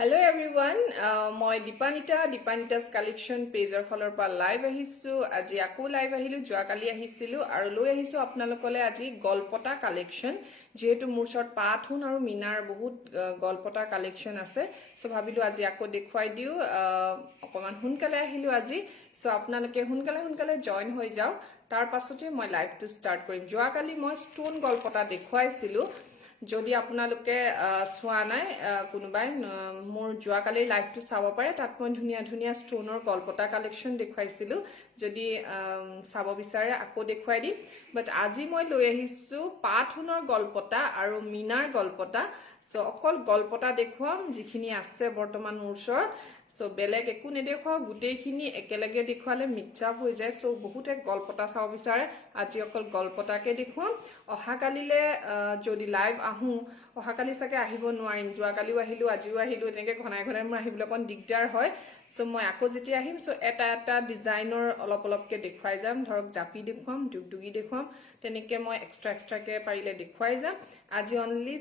Hello everyone, মই দীপানিতা's collection pageৰ ফালৰ পৰা লাইভ আহিছো আজি আকৌ লাইভ আহিলো যোৱাকালি আহিছিলো আৰু লৈ আহিছো আপোনালোকলৈ আজি গলপটা কালেকশন যেহেতু মোৰ ওচৰত পাথুন আৰু মিনাৰ বহুত গলপটা কালেকশন আছে সো ভাবিলো আজি আকৌ দেখুৱাই দিও অকমান হুনকালে আহিলো আজি সো আপোনালোকে হুনকালে জয়েন হৈ যাও তাৰ পাছতে মই লাইভটো ষ্টাৰ্ট কৰিম যোৱাকালি মই ষ্টোন গলপটা দেখুৱাইছিলো যদি আপোনালোকে সোৱা নাই কোনোবাই মোৰ যোৱাকালিৰ লাইভটো চাব পাৰে তাত মই ধুনিয়া ষ্টোনৰ গলপটা কালেকশন দেখুৱাইছিলো যদি চাব বিচাৰে আকৌ দেখুৱাই দিম বাট আজি মই লৈ আহিছো পাথুনৰ গলপটা আৰু মিনাৰ গলপটা সো অকল গলপটা দেখুৱাম যিখিনি আছে বৰ্তমান মোৰ ওচৰত সো বেলেগ একো নেদেখুৱা গুটেইখিনি একেলগে দেখুৱালে মিক্সআপ হৈ যায় সো বহুতে গলপটা চাব বিচাৰে আজি অকল গলপটাকে দেখুৱাম অহাকালিলে যদি লাইভ আহো অহাকালি সাকে আহিব নোৱাৰিম যোৱাকালিও আহিলো আজিও আহিলো এনেকে ঘনাই মই আহিবলৈ কোন দিগদাৰ হয় সো মই আকৌ যেতিয়া আহিম সো এটা ডিজাইনৰ অলপকে দেখুৱাই যাম ধৰক জাপি দেখুৱাম দুগদুগি দেখুৱাম তেনেকে মই এক্সট্ৰাকে পাৰিলে দেখুৱাই যাম আজি অনলি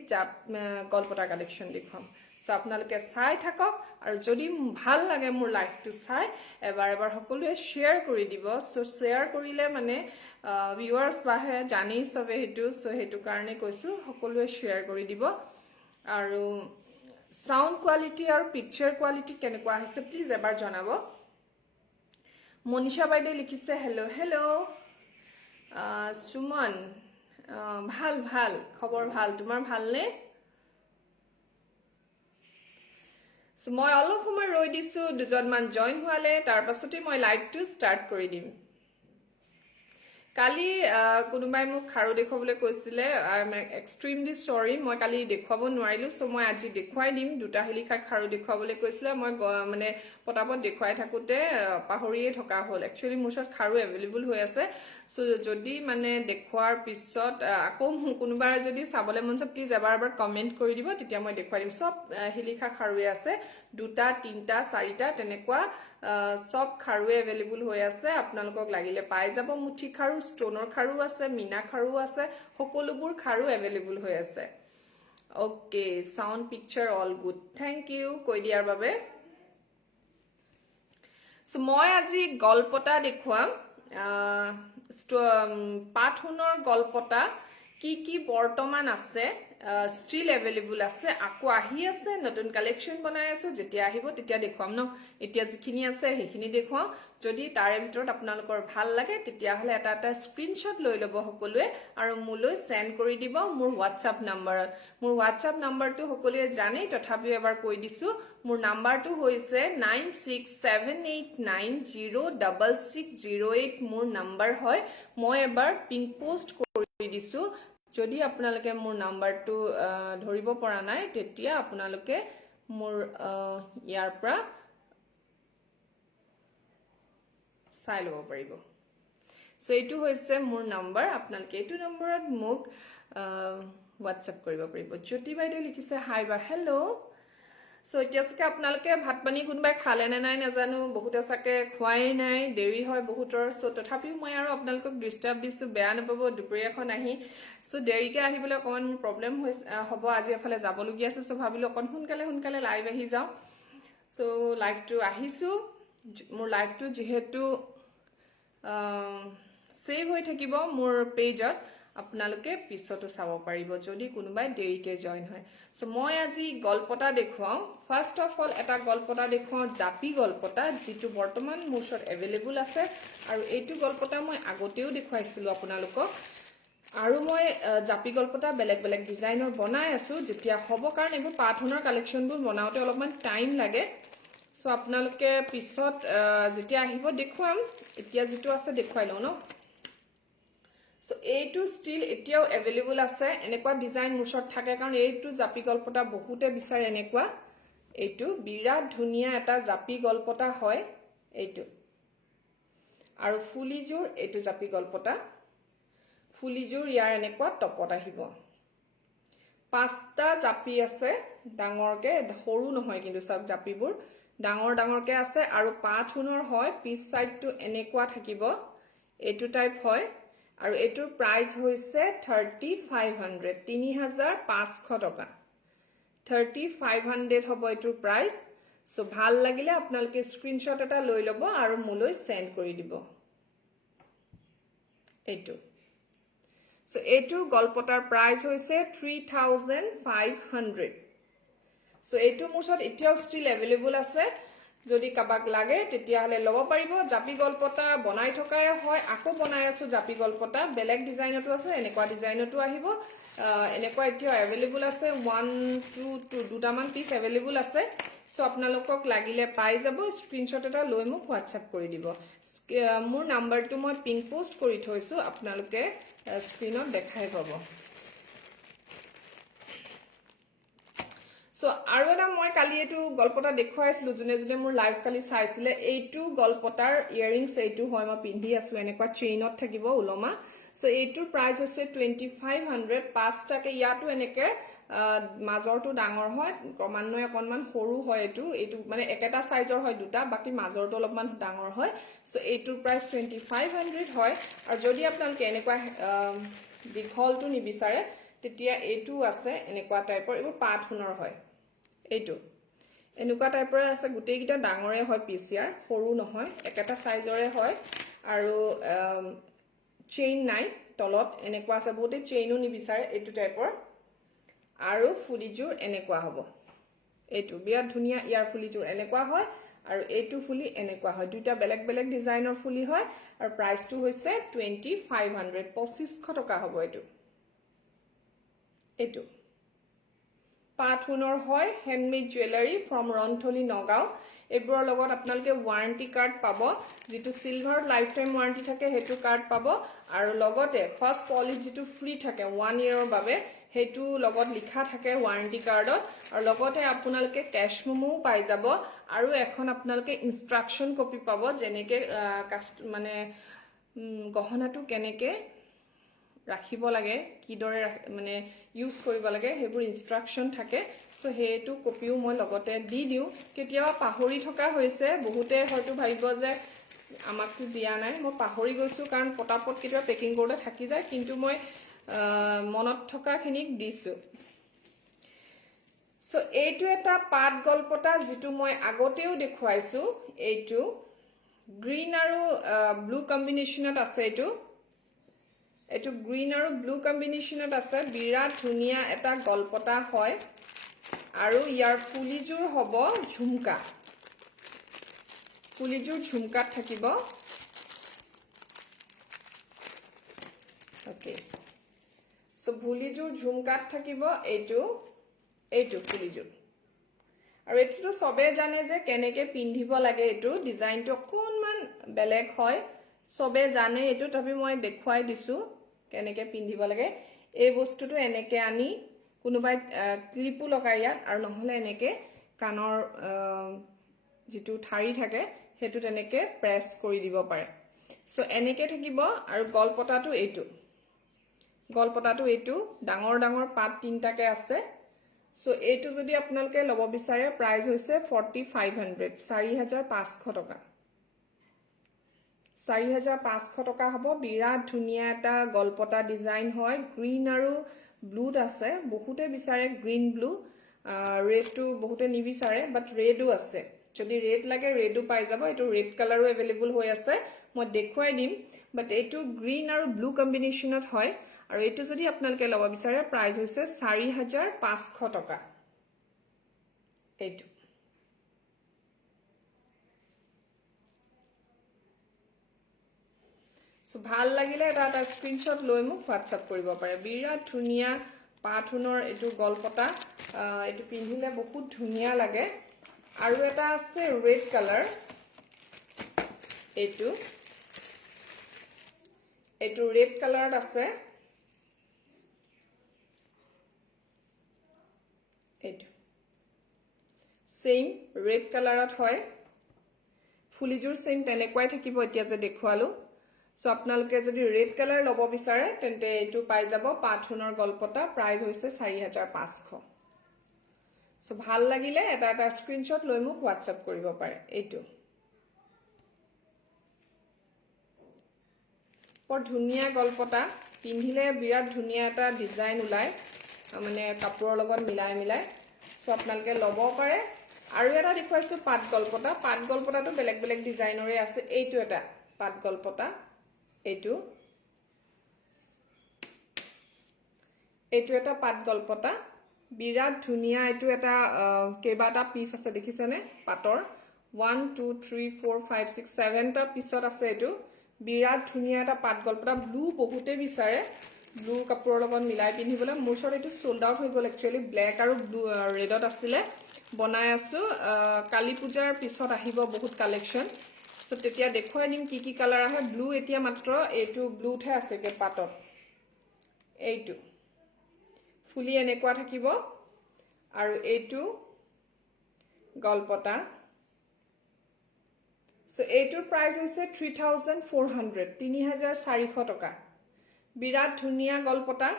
গলপটা কালেকশন দেখুৱাম সো আপোনালোকে চাই থাকক আৰু যদি ভাল লাগে মোৰ লাইভটো চাই এবাৰ সকলোৱে শেয়াৰ কৰি দিব সো শেয়াৰ কৰিলে মানে ভিউয়াৰ্স বাহে জানি সবে হেতু সো হেতু কাৰণে কৈছো সকলোৱে শেয়াৰ কৰি দিব আৰু সাউন্ড কোৱালিটি আৰু পিকচাৰ কোৱালিটি কেনেকুৱা হৈছে প্লিজ এবাৰ জনাব মনিষা বাইদে লিখিছে হেল্ল সুমন ভাল খবৰ ভাল তোমাৰ ভালনে সো মই অলপ সময় ৰৈ দিছো দুজনমান জয়েন হোৱালে তাৰ পাছতে মই লাইভটো ষ্টাৰ্ট কৰি দিম কালি কোনোবাই মোক খাৰু দেখুৱাবলৈ কৈছিলে আই এম এক্সট্ৰিমলি সৰি মই কালি দেখুৱাব নোৱাৰিলো সো মই আজি দেখুৱাই দিম দুটা হেলিখা খাৰু দেখুৱাবলৈ কৈছিলে মই মানে পটাপট দেখুৱাই থাকোতে পাহৰিয়ে থকা হ'ল একচুয়ালি মোৰ ওচৰত খাৰু এভেইলেবল হৈ আছে সো যদি মানে দেখুৱাৰ পিছত আকৌ কোনোবাৰ যদি চাবলৈ মন আছে প্লিজ এবাৰ কমেন্ট কৰি দিব তেতিয়া মই দেখুৱাই দিম সব হেলিখা খাৰুৱে আছে দুটা তিনটা চাৰিটা তেনেকুৱা সব খাৰুৱে এভেইলেবল হৈ আছে আপোনালোকক লাগিলে পাই যাব মুঠি খাৰু ষ্টোনৰ খাৰু আছে মিনা খাৰু আছে সকলোবোৰ খাৰু এভেইলেবল হৈ আছে okay sound picture all good thank you কৈ দিয়াৰ বাবে সো মই আজি গলপটা দেখুৱাম পাথুনৰ গলপটা কি বৰ্তমান আছে স্টিল এভেইলেবল আছে আকৌ আহি আছে নতুন কালেকশন বনাই আছো যেতিয়া আহিব তেতিয়া দেখুৱাম ন এতিয়া যিখিনি আছে সেইখিনি দেখুৱাম যদি তাৰে ভিতৰত আপোনালোকৰ ভাল লাগে তেতিয়া হলে এটা স্ক্ৰিনশ্বট লৈ লব সকলোৱে আৰু মোলৈ সেন্ড কৰি দিব মোৰ WhatsApp নম্বৰত মোৰ WhatsApp নম্বৰটো সকলোৱে জানে তথাপিও এবাৰ কৈ দিছো মোৰ নম্বৰটো হৈছে 9678906608 মোৰ নম্বৰ হয় মই এবাৰ পিন পোষ্ট কৰি দিছো যদি আপোনালোকে মোৰ নম্বৰটো ধৰিব পৰা নাই তেতিয়া আপোনালোকে মোৰ ইয়াৰ পৰা চাই লব পাৰিব সো এটো হৈছে মোৰ নম্বৰ আপোনালোকে এটো নম্বৰত মোক WhatsApp কৰিব পাৰিব জ্যোতি বাইদে লিখিছে হাই বা হেল্ল সো এতিয়াসকে আপোনালোকে ভাত পানী কোনবাই খালে নে নাই নাজানো বহুতে সাকে খোৱাই নাই দেৰি হয় বহুতৰ সো তথাপিও মই আৰু আপোনালোকক ডিস্টাৰ্ব দিছো বেয়া নাপাব দুপৰীয়াখন আহি সো দেৰিকে আহিবলৈ অকমান মোৰ প্ৰবলেম হ'ব আজি এফালে যাবলগীয়া আছে সো ভাবিলো অকন হুনকালে লাইভ আহি যাও সো লাইভটো আহিছো মোৰ লাইভটো যেহেতু সেভ হৈ থাকিব মোৰ পেজত আপোনালোকে পিছতো চাব পাৰিব যদি কোনোবাই দেৰিকে জয়েন হয় সো মই আজি গলপটা দেখুৱাম ফাৰ্স্ট অফ অল এটা গলপটা দেখুৱাম জাপি গলপটা যেটো বৰ্তমান মোৰ ওচৰত এভেইলেবল আছে আৰু এইটো গলপটা মই আগতেও দেখুৱাইছিলো আপোনালোকক আৰু মই জাপি গলপটা বেলেগ ডিজাইনৰ বনাই আছো যেতিয়া হ'ব কাৰণ এইবোৰ পাথুনৰ কালেকশনবোৰ বনাওতে অলপমান টাইম লাগে সো আপোনালোকে পিছত যেতিয়া আহিব দেখুৱাম এতিয়া যেটো আছে দেখুৱাই লও ন সো এইটো স্টিল এতিয়াও এভেইলেবল আছে এনেকুৱা ডিজাইন মুছত থাকে কাৰণ এইটো জাপি গলপটা বহুতে বিচাৰে এনেকুৱা এইটো বিৰাট ধুনিয়া এটা জাপি গলপটা হয় এইটো আৰু ফুলিজোৰ এইটো জাপি গলপটা ফুলিজোৰ ইয়াৰ এনেকুৱা টপত আহিব পাঁচটা জাপি আছে ডাঙৰকে সৰু নহয় কিন্তু সব জাপিবোৰ ডাঙৰকে আছে আৰু পাথুনৰ হয় পিছ সাইডটো এনেকুৱা থাকিব এইটো টাইপ হয় আৰু এটোৰ প্ৰাইস হৈছে 3500 টকা 3500 হ'ব এটোৰ প্ৰাইস সো ভাল লাগিলে আপোনালোকে স্ক্ৰিনশ্বট এটা লৈ লব আৰু মোলৈ সেন্ড কৰি দিব এইটো সো এইটো গলপটাৰ প্ৰাইস হৈছে 3500 সো এইটো মোৰছত এতিয়াও ষ্টিল এভেইলেবল আছে যদি কাবাক লাগে তেতিয়া হলে লব পাৰিব জাপি গলপটা বনাই থকাই হয় আকো বনাই আছো জাপি গলপটা বেলেগ ডিজাইনটো আছে এনেকুৱা ডিজাইনটো আহিব এনেকুৱা এতিয়া এভেইলেবল আছে 1 2 দুটামান পিস এভেইলেবল আছে সো আপোনালোকক লাগিলে পাই যাব স্ক্ৰিনশ্বট এটা লৈ মোক WhatsApp কৰি দিব মোৰ নাম্বাৰটো মই পিন পোষ্ট কৰি থৈছো আপোনালোকে স্ক্ৰিনত দেখাই পাব সো আৰু এটা মই কালি এটো গলপটা দেখুৱাইছিলো জুনে জুনে মোৰ লাইভ কালি চাইছিলে এইটো গলপটাৰ ইয়াৰিংছ এইটো হয় মই পিন্ধি আছো এনেকুৱা চেইনত থাকিব উলমা সো এইটোৰ প্ৰাইস হৈছে 2500 পাঁচটাকে ইয়াটো এনেকে মাজৰটো ডাঙৰ হয় ক্ৰমান্বয়ে অকনমান সৰু হয় এইটো মানে একেটা সাইজৰ হয় দুটা বাকি মাজৰটো অলপমান ডাঙৰ হয় সো এইটোৰ প্ৰাইস 2500 হয় আৰু যদি আপোনালোকে এনেকুৱা দীঘলটো নিবিচাৰে তেতিয়া এইটো আছে এনেকুৱা টাইপৰ এইবোৰ পাথুনৰ হয় এইটো এনেকুৱা টাইপৰ আছে গুটেইকিটা ডাঙৰে হয় পিচিয়াৰ সৰু নহয় একেটা সাইজৰে হয় আৰু চেইন নাই তলত এনেকুৱা আছে বহুতে চেইনো নিবিচাৰে এইটো টাইপৰ আৰু ফুলিজুৰ এনেকুৱা হ'ব এইটো বিৰাট ধুনিয়া ইয়াৰ ফুলিজুৰ এনেকুৱা হয় আৰু এইটো ফুলি এনেকুৱা হয় দুটা বেলেগ বেলেগ ডিজাইনৰ ফুলি হয় আৰু প্ৰাইসটো হৈছে 2500 2500 টকা হ'ব এইটো পাথুনৰ হয় হ্যান্ডমেড জুৱেলাৰী ফ্ৰম ৰন্থলি নগাঁও এইবোৰৰ লগত আপোনালোকে ওয়াৰেন্টি কাৰ্ড পাব যেটো সিলভাৰ লাইফ টাইম ওয়াৰেন্টি থাকে হেতু কাৰ্ড পাব আৰু লগতে ফাৰ্স্ট পলিশ যেটো ফ্ৰী থাকে 1 ইয়াৰৰ বাবে হেতু লগত লিখা থাকে ওয়াৰেন্টি কাৰ্ডত আৰু লগতে আপোনালোকে ক্যাশ মেমো পাই যাব আৰু এখন আপোনালোকে ইনস্ট্ৰাকশন কপি পাব যেনেকে মানে গহনাটো কেনেকে ৰাখিব লাগে কিদৰে মানে ইউজ কৰিব লাগে হেবোৰ ইনস্ট্ৰাকশন থাকে সো হেতু কপিও মই লগতে দি দিও কেতিয়াবা পাহৰি থকা হৈছে বহুতে হয়তো ভাবিব যে আমাকটো দিয়া নাই মই পাহৰি গৈছো কাৰণ পটাপট কেতিয়াবা পেকিং কৰোতে থাকি যায় কিন্তু মই মনত থকা খিনিক দিছো সো এইটো এটা পাট গলপটা যেটো মই আগতেও দেখুৱাইছো এইটো গ্ৰীন আৰু ব্লু কম্বিনেশনত আছে এইটো গ্ৰীন আৰু ব্লু কম্বিনেশনত আছে বিৰাট ধুনিয়া এটা গলপটা হয় আৰু ইয়াৰ ফুলিজুৰ হ'ব ঝুমকা ফুলিজুৰ ঝুমকাত থাকিব ওকে সো ফুলিজুৰ ঝুমকাত থাকিব এইটো ফুলিজুৰ আৰু এইটো সবে জানে যে কেনেকে পিন্ধিব লাগে এইটো ডিজাইনটো অকনমান বেলেগ হয় সবে জানে এইটো তথাপি মই দেখুৱাই দিছো কেনেকে পিন্ধিব লাগে এই বস্তুটো এনেকে আনি কোনোবাই ক্লিপো লগাই ইয়াত আৰু নহলে এনেকে কানৰ যেটো ঠাৰি থাকে হেতু তেনেকে প্ৰেছ কৰি দিব পাৰে সো এনেকে থাকিব আৰু গলপটাটো এইটো ডাঙৰ ডাঙৰ পাত তিনটাকে আছে সো এইটো যদি আপোনালোকে লব বিচাৰে প্ৰাইস হৈছে 4500 4500 টকা 4500 টকা হ'ব বিৰাট ধুনিয়া এটা গলপটা ডিজাইন হয় গ্ৰীন আৰু ব্লুত আছে বহুতে বিচাৰে গ্ৰীন ব্লু ৰেডটো বহুতে নিবিচাৰে বাট ৰেডও আছে যদি ৰেড লাগে ৰেডও পাই যাব এটো ৰেড কালাৰো এভেইলেবল হৈ আছে মই দেখুৱাই দিম বাট এটো গ্ৰীন আৰু ব্লু কম্বিনেশনত হয় আৰু এটো যদি আপোনালোকে লব বিচাৰে প্ৰাইস হৈছে 4500 টকা এইটো সো ভাল লাগিলে এটা স্ক্ৰিনশ্বট লৈ মোক WhatsApp কৰিব পাৰে বিৰাট ধুনিয়া পাথুনৰ এটো গলপটা এটো পিন্ধিলে বহুত ধুনিয়া লাগে আৰু এটা আছে ৰেড কালাৰ এটো ৰেড কালাৰত আছে এটো সেম ৰেড কালাৰত হয় ফুলিজুৰ সেম তেনেকুৱাই থাকিব এতিয়া যে দেখুৱালো সো আপোনালোকে যদি ৰেড কালাৰ লব বিচাৰে তেন্তে এইটো পাই যাব পাথুনৰ গলপটা প্ৰাইস হৈছে 4500 সো ভাল লাগিলে এটা স্ক্ৰিনশ্বট লৈ মোক WhatsApp কৰিব পাৰে এইটো বৰ ধুনিয়া গলপটা পিন্ধিলে বিৰাট ধুনিয়া এটা ডিজাইন উলাই মানে কাপোৰৰ লগত মিলাই সো আপোনালোকে ল'ব পাৰে আৰু এটা দেখুৱাইছো পাট গলপতা গলপতাটো বেলেগ বেলেগ ডিজাইনৰে আছে এইটো এটা পাট গলপতা এইটো এটা পাট গলপতা বিৰাট ধুনিয়া এইটো এটা কেবাটা পিস আছে দেখিছেনে পাটৰ 1 2 3 4 5 6 7 টা পিছত আছে এইটো বিৰাট ধুনিয়া এটা পাট গলপতা ব্লু বহুতে বিচাৰে ব্লু কাপোৰৰ লগত মিলাই পিন্ধিবলৈ মোৰ ওচৰত এইটো সোল্ড আউট হৈ গ'ল একচুয়ালি ব্ল্যাক আৰু ব্লু ৰেডত আছিলে বনাই আছো কালী পূজাৰ পিছত আহিব বহুত কালেকশন সো তেতিয়া দেখুৱাই দিম কি কালাৰ আহে ব্লু এতিয়া মাত্ৰ এইটো ব্লুথে আছে কে পাটত এইটো ফুলি এনেকুৱা থাকিব আৰু এইটো গলপতা সো এইটোৰ প্ৰাইস হৈছে 3400 3400 টকা বিৰাট ধুনিয়া গলপতা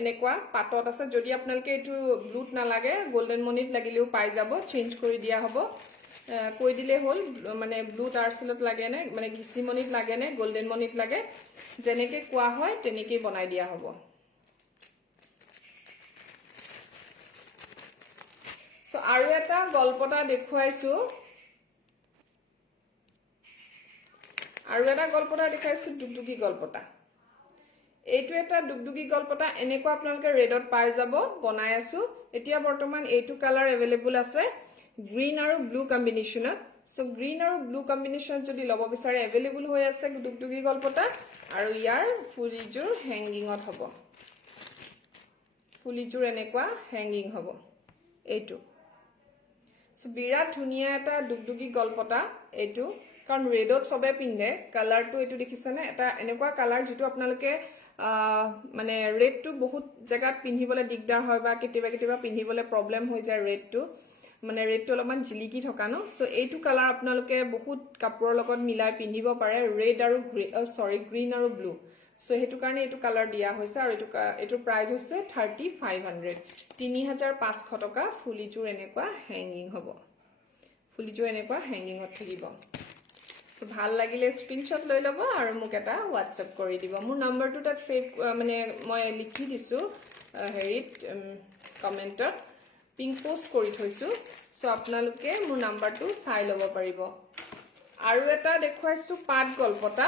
এনেকুৱা পাটত আছে যদি আপোনালোকে এইটো ব্লুত নালাগে গোল্ডেন মনিত লাগিলেও পাই যাব চেঞ্জ কৰি দিয়া হ'ব কৈ দিলে হল মানে ব্লু টাৰ্সেলত লাগে নে মানে ঘিচি মনিত লাগে নে গোল্ডেন মনিত লাগে যেনেকে কোৱা হয় তেনেকে বনাই দিয়া হ'ব সো আৰু এটা গলপতা দেখুৱাইছো দুগদুগী গলপতা এইটো এটা দুগদুগী গলপতা এনেকুৱা আপোনালোকে ৰেডত পাই যাব বনাই আছো এতিয়া বৰ্তমান এইটো কালাৰ अवेलेबल আছে গ্ৰীন আৰু ব্লু কম্বিনেশনত সো গ্ৰীন আৰু ব্লু কম্বিনেশন যদি লব বিচাৰে अवेलेबल হৈ আছে দুগদুগী গলপতা আৰু ইয়াৰ ফুলিজুৰ হেংগিংত হ'ব ফুলিজুৰ এনেকুৱা হেংগিং হ'ব এইটো সো বিৰাট ধুনিয়া এটা দুগদুগী গলপতা এইটো কাৰণ ৰেডত সবে পিন্ধে কালাৰটো এইটো দেখিছেনে এটা এনেকুৱা কালাৰ যেটো আপোনালোকে মানে ৰেডটো বহুত জায়গাত পিন্ধিবলৈ দিগদাৰ হয় বা কেতিয়াবা পিন্ধিবলৈ প্ৰবলেম হৈ যায় ৰেডটো মানে ৰেডটো অলপমান জিলিকি থকা ন সো এইটো কালাৰ আপোনালোকে বহুত কাপোৰৰ লগত মিলাই পিন্ধিব পাৰে ৰেড আৰু গ্ৰীন আৰু ব্লু সো হেতু কাৰণে এইটো কালাৰ দিয়া হৈছে আৰু এইটো প্ৰাইস হৈছে 3500 3500 টকা ফুলিজুৰ এনেকুৱা হেংগিং হ'ব ফুলিজুৰ এনেকুৱা হেংগিংত থাকিব সো ভাল লাগিলে স্ক্ৰিনশ্বট লৈ লব আৰু মোক এটা WhatsApp কৰি দিব মোৰ নম্বৰটো তাত সেভ মানে মই লিখি দিছো হেৰিত কমেন্টত পিং পোষ্ট কৰি থৈছো সো আপোনালোকে মোৰ নম্বৰটো চাই লব পাৰিব আৰু এটা দেখুৱাইছো পাট গলপতা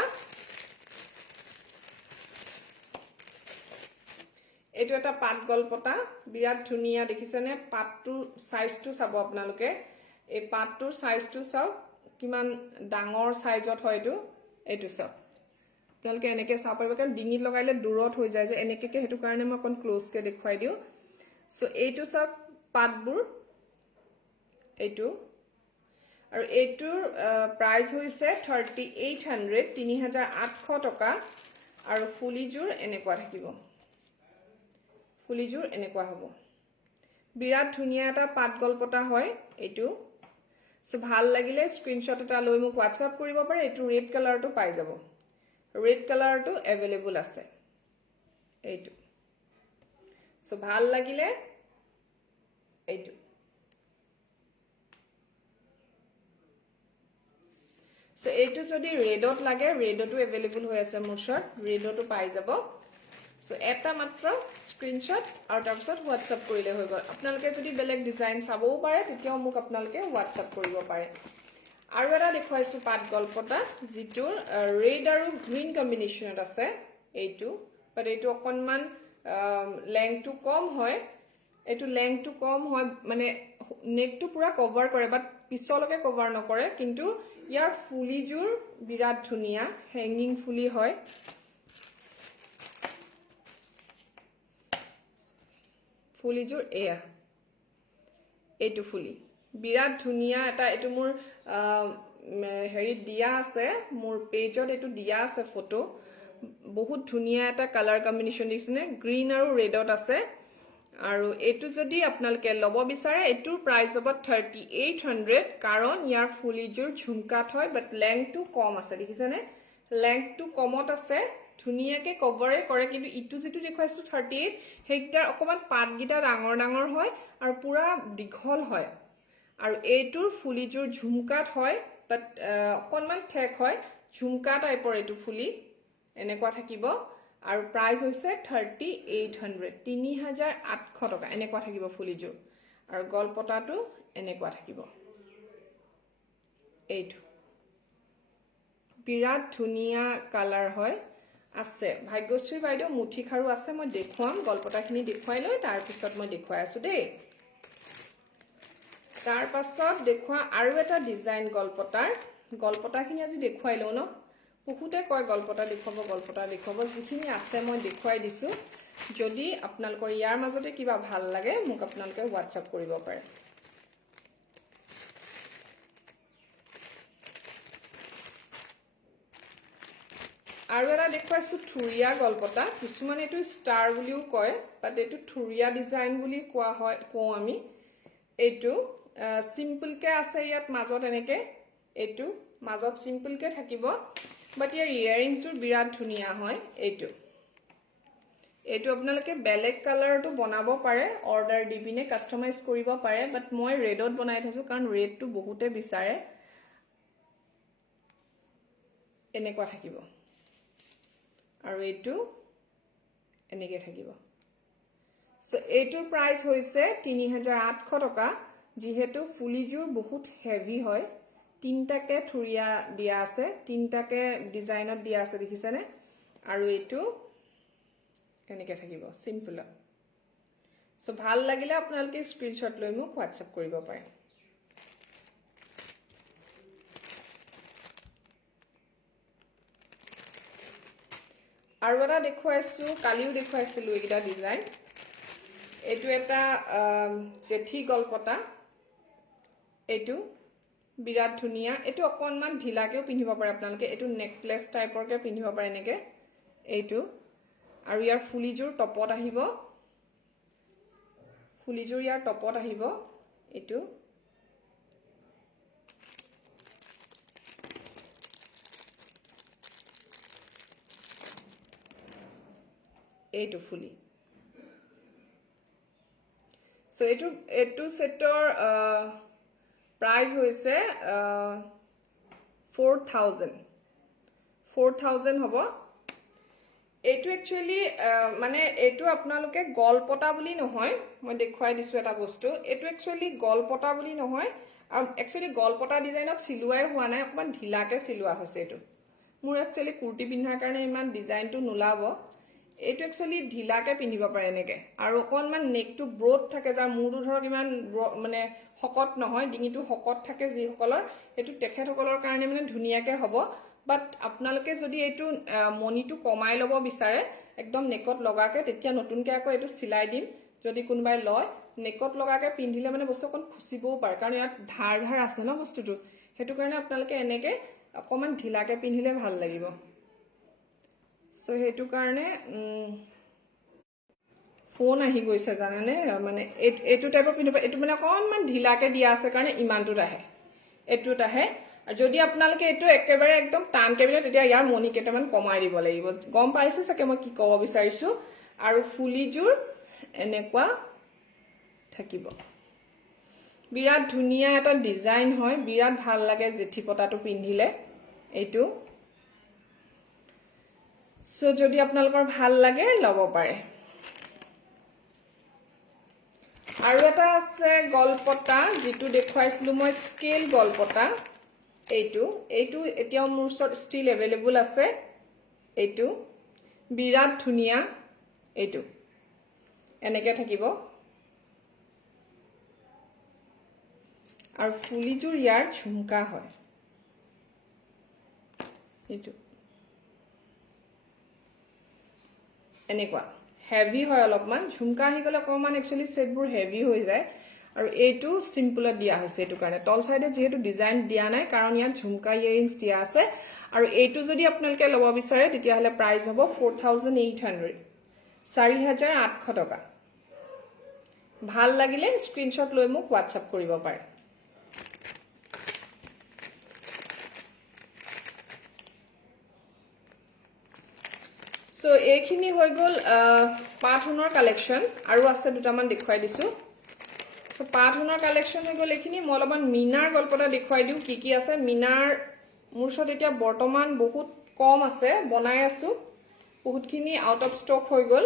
এইটো এটা পাট গলপতা বিৰাট ধুনিয়া দেখিছেনে পাটটোৰ সাইজটো চাব আপোনালোকে এই পাটটোৰ সাইজটো চাওক কিমান ডাঙৰ সাইজত হয়টো এইটো চাওক আপোনালোকে এনেকে চাব পাৰিব কাৰণ ডিঙিত লগাইলে দূৰত হৈ যায় যে এনেকে হেতু কাৰণে মই অকন ক্লোজ কে দেখুৱাই দিও সো এইটো চাওক পাটবোৰ এইটো আৰু এইটোৰ প্ৰাইস হৈছে 3800 3800 টকা আৰু ফুলিজুৰ এনেকুৱা থাকিব ফুলিজুৰ এনেকুৱা হ'ব বিৰাট ধুনিয়া এটা পাট গলপতা হয় এইটো সো ভাল লাগিলে স্ক্ৰিনশ্বট এটা লৈ মোক WhatsApp কৰিব পাৰে এইটো ৰেড কালাৰটো পাই যাব ৰেড কালাৰটো अवेलेबल আছে এইটো সো ভাল লাগিলে এইটো সো এইটো যদি ৰেডত লাগে ৰেডটো अवेलेबल হৈ আছে মোৰ ওচৰত ৰেডটো পাই যাব সো এটা মাত্ৰ স্ক্ৰিনশ্বট আৰু তাৰপিছত WhatsApp কৰিলে হৈ গ'ল আপোনালোকে যদি বেলেগ ডিজাইন চাবও পাৰে তেতিয়াও মোক আপোনালোকে WhatsApp কৰিব পাৰে আৰু এটা দেখুৱাইছো পাট গলপতা যিটোৰ ৰেড আৰু গ্ৰীন কম্বিনেশনত আছে এইটো বাট এইটো অকনমান লেংথটো কম হয় এইটো লেংথটো কম হয় মানে নেকটো পুৰা কভাৰ কৰে বাট পিছলৈকে কভাৰ নকৰে কিন্তু ইয়াৰ ফুলিজুৰ বিৰাট ধুনিয়া হেংগিং ফুলি হয় ফুলিজুৰ এয়া এইটো ফুলি বিৰাট ধুনিয়া এটা এইটো মোৰ হেৰি দিয়া আছে মোৰ পেজত এইটো দিয়া আছে ফটো বহুত ধুনিয়া এটা কালাৰ কম্বিনেশন দিছনে গ্ৰীন আৰু ৰেডত আছে আৰু এইটো যদি আপোনালোকে লব বিচাৰে এইটোৰ প্ৰাইস হ'ব 3800 কাৰণ ইয়াৰ ফুলিজুৰ ঝুমকাত হয় বাট লেংথটো কম আছে দেখিছেনে লেংথটো কমত আছে ধুনিয়াকে কভাৰে কৰে কিন্তু ইটো যেটো দেখুৱাইছো 38 হেক্টৰ অকমান পাতগিটা ডাঙৰ হয় আৰু পুৰা দীঘল হয় আৰু এইটোৰ ফুলিজুৰ ঝুমকাত হয় বাট অকনমান ঠেক হয় ঝুমকা টাইপৰ এইটো ফুলি এনেকুৱা থাকিব আৰু প্ৰাইস হৈছে 3800 3800 টকা এনেকুৱা থাকিব ফুলিজুৰ আৰু গলপটাটো এনেকুৱা থাকিব এইটো বিৰাট ধুনীয়া কালাৰ হয় আছে ভাগ্যশ্ৰী বাইদেউ মুঠি খাৰু আছে মই দেখুৱাম গলপটাখিনি দেখুৱাই লৈ তাৰ পিছত মই দেখুৱাই আছো দেই তাৰ পাছত দেখুৱা আৰু এটা ডিজাইন গলপটাখিনি আজি দেখুৱাই লও ন বহুতে কয় গলপটা দেখুৱাব যিখিনি আছে মই দেখুৱাই দিছো যদি আপোনালোকৰ ইয়াৰ মাজতে কিবা ভাল লাগে মোক আপোনালোকে WhatsApp কৰিব পাৰে আৰু এটা দেখুৱাইছো থুৰিয়া গলপটা কিছুমান এটো ষ্টাৰ বুলিও কয় বাট এটো থুৰিয়া ডিজাইন বুলি কোৱা হয় কও আমি এটো সিম্পল কে আছে ইয়াত মাজত এনেকে এটো মাজত সিম্পল কে থাকিব বাট ইয়াৰ ইয়াৰিংছটো বিৰাট ধুনীয়া হয় এটো আপোনালোকে বেলেগ কালাৰটো বনাব পাৰে অৰ্ডাৰ দি পিনে কাস্টমাইজ কৰিব পাৰে বাট মই ৰেডত বনাই থৈছো কাৰণ ৰেডটো বহুতে বিচাৰে এনেকুৱা থাকিব আৰু এটো এনেকে থাকিব সো এটোৰ প্ৰাইস হৈছে 3800 টকা যেহেতু ফুলিজুৰ বহুত হেভি হয় তিনটাকে থুৰিয়া দিয়া আছে তিনটাকে ডিজাইনত দিয়া আছে দেখিছানে আৰু এটো এনেকে থাকিব সিম্পল সো ভাল লাগিলে আপোনালোকে স্ক্ৰিনশ্বট লৈ মোক WhatsApp কৰিব পাৰে আৰু এটা দেখুৱাইছো কালিও দেখুৱাইছিলো এইটা ডিজাইন এটো এটা জেঠি গলপটা এটো বিৰাট ধুনীয়া এটো অকনমান ঢিলাকেও পিন্ধিব পাৰে আপোনালোকে এটো নেকলেস টাইপৰ কে পিন্ধিব পাৰে নেকে এইটো আৰু ইয়াৰ ফুলিজুৰ টপত আহিব ফুলিজুৰ ইয়াৰ টপত আহিব এটো এইটো ফুলি সো এটো সেটৰ প্ৰাইস হৈছে 4000 হ'ব এটো একচুয়ালি মানে এটো আপোনালোকে গলপটা বুলি নহয় মই দেখুৱাই দিছো এটা বস্তু এটো একচুয়ালি গলপটা বুলি নহয় আৰু একচুয়ালি গলপটা ডিজাইনত সিলুৱাই হোৱা নাই অকমান ঢিলাকে সিলুৱা হৈছে এটো মোৰ একচুয়ালি কুৰ্তি পিন্ধাৰ কাৰণে ইমান ডিজাইনটো নুলাব এটো একচুয়ালি ঢিলাকে পিন্ধিব পাৰে এনেকে আৰু অকনমান নেকটো ব্ৰড থাকে যাৰ মূৰটো ধৰক ইমান মানে হকত নহয় ডিঙিটো হকত থাকে যি সকলৰ এটো তেখেতসকলৰ কাৰণে মানে ধুনিয়াকে হ'ব বাট আপোনালোকে যদি এটো মনিটো কমাই লব বিচাৰে একদম নেকত লগাকে তেতিয়া নতুনকে আকৌ এটো সিলাই দিম যদি কোনবাই লয় নেকত লগাকে পিন্ধিলে মানে বস্তু কোন খুচিবও পাৰে কাৰণ ইয়াত ধাৰ আছে ন বস্তুটো হেতু কাৰণে আপোনালোকে এনেকে অকমান ঢিলাকে পিন্ধিলে ভাল লাগিব সো হেতু কাৰণে ফোন আহি গৈছে জানানে মানে এটো টাইপৰ পিন্ধিব এটো মানে অকনমান ঢিলাকে দিয়া আছে কাৰণে ইমানটো আহে এটোত আহে যদি আপোনালোকে এটো একেবাৰে একদম টানকে বিলে তেতিয়া ইয়াৰ মনি কেটামান কমাই দিব লাগিব গম পাইছে সকে মই কি কব বিচাৰিছো আৰু ফুলিজুৰ এনেকুৱা থাকিব বিৰাট ধুনীয়া এটা ডিজাইন হয় বিৰাট ভাল লাগে জেঠি পটাটো পিন্ধিলে এইটো সো যদি আপোনালোকৰ ভাল লাগে লব পাৰে আৰু এটা আছে গলপটা যেটো দেখুৱাইছিলো মই স্কেল গলপটা এইটো এতিয়াও মোৰ ওচৰত ষ্টিল এভেইলেবল আছে এইটো বিৰাট ধুনীয়া এইটো এনেকে থাকিব আৰু ফুলিজুৰ ইয়াৰ ঝুমকা হয় এইটো এনেকুৱা হেভি হয় অলপমান ঝুমকা আহি গলে অকমান একচুয়ালি সেটবোৰ হেভি হৈ যায় আৰু এইটো সিম্পলত দিয়া হৈছে এটো কাৰণে তল সাইডে যেহেতু ডিজাইন দিয়া নাই কাৰণ ইয়াত ঝুমকা ইয়াৰিংছ দিয়া আছে আৰু এইটো যদি আপোনালোকে লব বিচাৰে তেতিয়া হলে প্ৰাইস হ'ব 4800 4800 টকা ভাল লাগিলে স্ক্ৰিনশ্বট লৈ মোক WhatsApp কৰিব পাৰে সো এইখিনি হৈ গল পাথুনৰ কালেকশন আৰু আছে দুটামান দেখুৱাই দিছো সো পাথুনৰ কালেকশন হৈ গল এইখিনি মই অলপমান মিনাৰ গল্পটা দেখুৱাই দিও কি আছে মিনাৰ মোৰ ওচৰত এতিয়া বৰ্তমান বহুত কম আছে বনাই আছো বহুতখিনি আউট অফ ষ্টক হৈ গল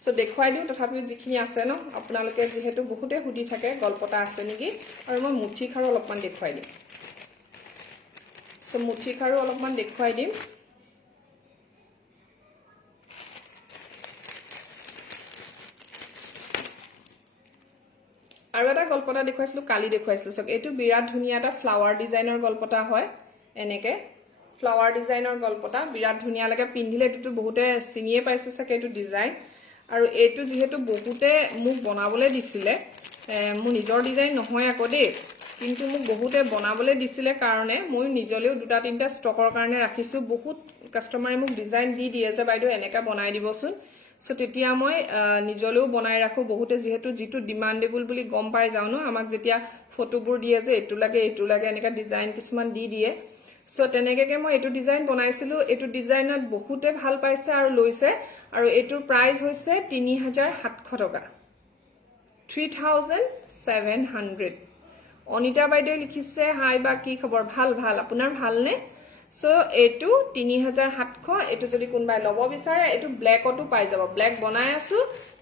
সো দেখুৱাই দিওঁ তথাপিও যিখিনি আছে ন আপোনালোকে যেহেতু বহুতে সুধি থাকে গলপতা আছে নেকি আৰু মই মুঠি খাৰু অলপমান দেখুৱাই দিম সো মুঠি খাৰু অলপমান দেখুৱাই দিম আৰু এটা গলপতা দেখুৱাইছিলো কালি দেখুৱাইছিলো সক এটো বিৰাট ধুনিয়া এটা ফ্লাৱাৰ ডিজাইনৰ গলপতা হয় এনেকে ফ্লাৱাৰ ডিজাইনৰ গলপতা বিৰাট ধুনিয়া লাগে পিন্ধিলে এটো বহুতে চিনিয়ে পাইছে সক এটো ডিজাইন আৰু এটো যেহেতু বহুতে মুক বনাবলৈ দিছিলে মোৰ নিজৰ ডিজাইন নহয় আকৌ দেই কিন্তু মোক বহুতে বনাবলৈ দিছিলে কাৰণে মই নিজলেও দুটা তিনটা ষ্টকৰ কাৰণে ৰাখিছো বহুত কাস্টমাৰে মোক ডিজাইন দি দিয়ে যে বাইদেউ এনেকা বনাই দিবচোন সো তেতিয়া মই নিজলেও বনাই ৰাখো বহুতে যেহেতু যেটো ডিমান্ডেবল বুলি গম পাই যাও ন আমাক যেতিয়া ফটোবোৰ দিয়ে যে এটো লাগে এনেকা ডিজাইন কিছুমান দি দিয়ে সো তেনেকেকে মই এটো ডিজাইন বনাইছিলো এটো ডিজাইনত বহুতে ভাল পাইছে আৰু লৈছে আৰু এটোৰ প্ৰাইস হৈছে 3700 টকা 3700 অনিতা বাইদেউ লিখিছে হাই বা কি খবৰ ভাল ভাল আপোনাৰ ভালনে সো এটো 3700 এটো যদি কোনবাই লব বিচাৰে এটো ব্ল্যাকটো পাই যাব ব্ল্যাক বনাই আছো